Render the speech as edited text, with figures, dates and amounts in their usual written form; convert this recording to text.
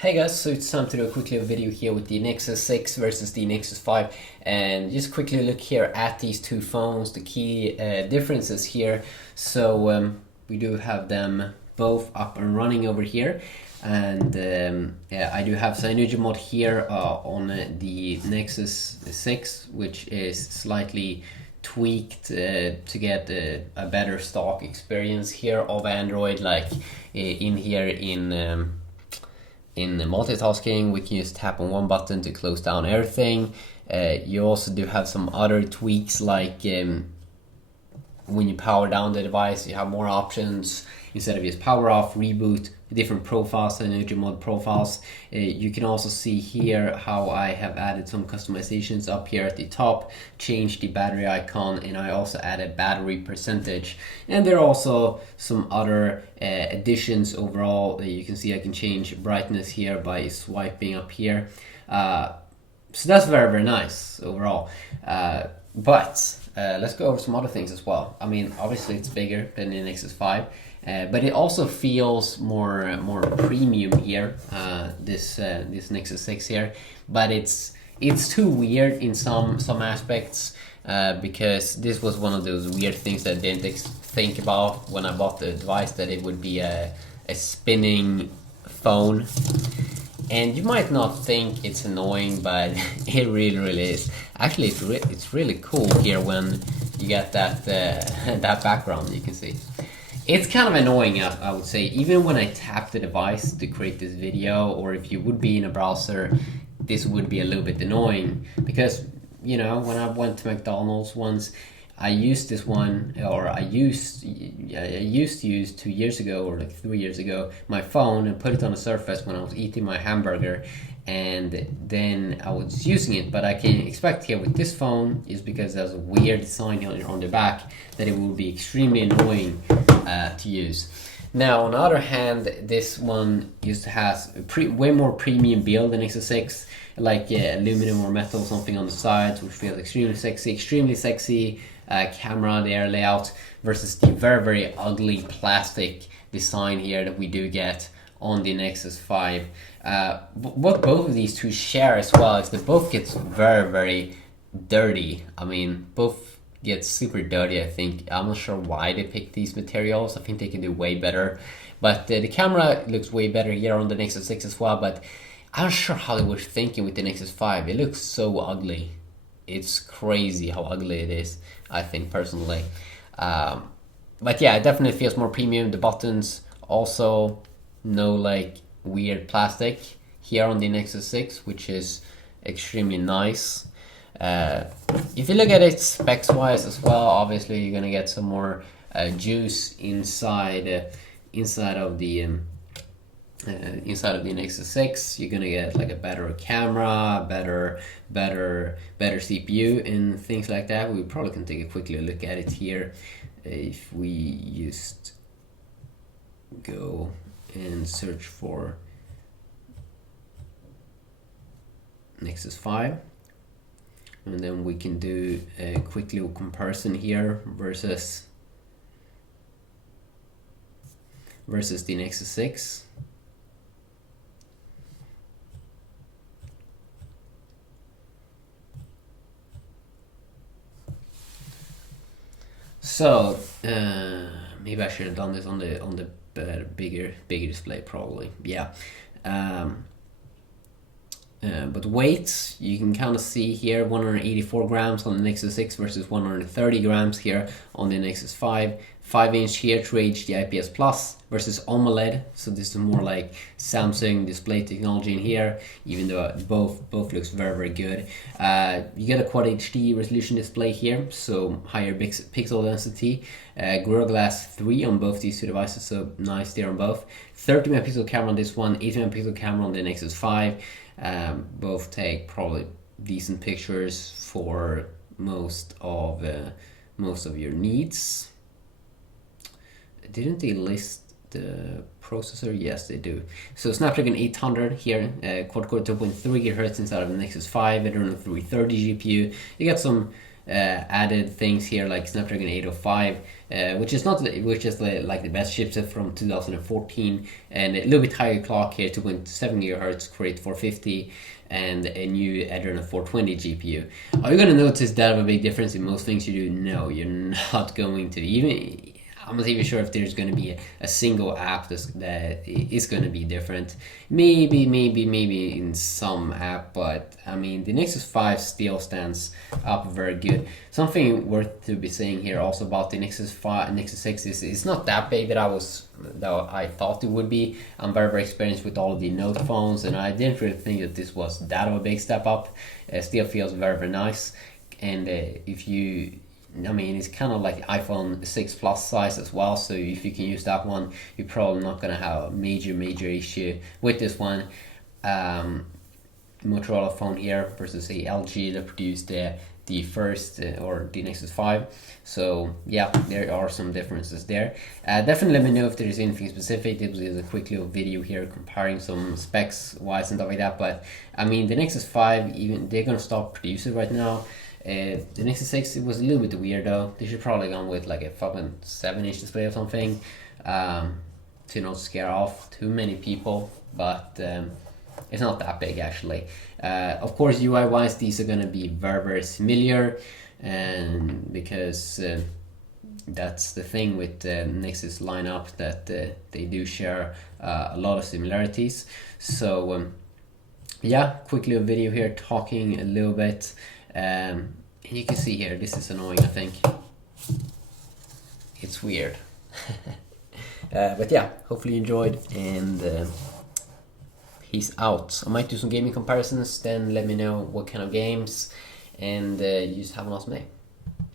Hey guys, so it's time to do a quick little video here with the Nexus 6 versus the Nexus 5, and just quickly look here at these two phones, the key differences here. So we do have them both up and running over here, and yeah, I do have CyanogenMod here on the Nexus 6, which is slightly tweaked to get a better stock experience here of Android, like in here in the multitasking, we can just tap on one button to close down everything. You also do have some other tweaks, like when you power down the device, you have more options. Instead of just power off, reboot, different profiles and CyanogenMod profiles. You can also see here how I have added some customizations up here at the top, changed the battery icon, and I also added battery percentage. And there are also some other additions overall. You can see I can change brightness here by swiping up here. So that's very, very nice overall. But let's go over some other things as well. I mean, obviously it's bigger than the Nexus 5, but it also feels more premium here. This Nexus 6 here, but it's too weird in some aspects, because this was one of those weird things that I didn't think about when I bought the device, that it would be a spinning phone. And you might not think it's annoying, but it really is. Actually, it's really cool here when you get that that background. You can see it's kind of annoying, I would say, even when I tap the device to create this video, or if you would be in a browser, this would be a little bit annoying, because you know, when I went to McDonald's once, I used this one, or I used to use 2 years ago, or like 3 years ago, my phone, and put it on a surface when I was eating my hamburger, and then I was using it. But I can expect here with this phone, is because there's a weird design on the back, that it will be extremely annoying to use. Now, on the other hand, this one has a way more premium build than Nexus 6, like aluminum or metal, something on the sides, which feels extremely sexy. Camera there layout, versus the very ugly plastic design here that we do get on the Nexus 5. What both of these two share as well is that both gets very dirty. I mean, both get super dirty. I think I'm not sure why they picked these materials. I think they can do way better, but the camera looks way better here on the Nexus 6 as well. But I'm not sure how they were thinking with the Nexus 5. It looks so ugly. It's crazy how ugly it is, I think, personally. But yeah, it definitely feels more premium. The buttons also no like weird plastic here on the Nexus 6, which is extremely nice. If you look at it specs wise as well, obviously you're gonna get some more juice inside of the Nexus 6. You're gonna get like a better camera, better CPU and things like that. We probably can take a quick look at it here. If we just go and search for Nexus 5, and then we can do a quick little comparison here versus the Nexus 6. So maybe I should have done this on the bigger display, probably. Yeah. But weight, you can kind of see here 184 grams on the Nexus 6 versus 130 grams here on the Nexus 5. 5-inch here, True HD IPS Plus versus AMOLED. So this is more like Samsung display technology in here, even though both looks very good. You get a Quad HD resolution display here, so higher pixel density. Gorilla Glass 3 on both these two devices, so nice there on both. 30 megapixel camera on this one, 80 megapixel camera on the Nexus 5. Both take probably decent pictures for most of your needs. Didn't they list the processor? Yes, they do. So Snapdragon 800 here, quad-core 2.3 GHz inside of the Nexus 5, Adreno 330 GPU. You get some added things here like Snapdragon 805, which is like the best chipset from 2014, and a little bit higher clock here, 2.7 GHz, Crate 450, and a new Adreno 420 GPU. Are you going to notice that of a big difference in most things you do? No, you're not going to. Even I'm not even sure if there's going to be a single app that is going to be different. Maybe in some app, but I mean the Nexus 5 still stands up very good. Something worth to be saying here also about the Nexus 5, Nexus 6 is it's not that big that I thought it would be. I'm very experienced with all of the Note phones, and I didn't really think that this was that of a big step up. It still feels very nice, and I mean, it's kind of like iPhone 6 Plus size as well, so if you can use that one, you're probably not going to have a major issue with this one. Motorola phone here versus the LG that produced the first or the Nexus 5. So yeah, there are some differences there. Definitely let me know if there is anything specific. This is a quick little video here comparing some specs wise and stuff like that. But I mean, the Nexus 5, even they're gonna stop producing right now. The Nexus 6, it was a little bit weird though. They should probably gone with like a 5.7-inch display or something to not scare off too many people. But it's not that big actually. Of course, UI wise, these are gonna be very similar, and because that's the thing with the Nexus lineup, that they do share a lot of similarities. So yeah, quick little video here talking a little bit. You can see here, this is annoying, I think. It's weird. But yeah, hopefully you enjoyed, and peace out. I might do some gaming comparisons, then let me know what kind of games, and you just have an awesome day.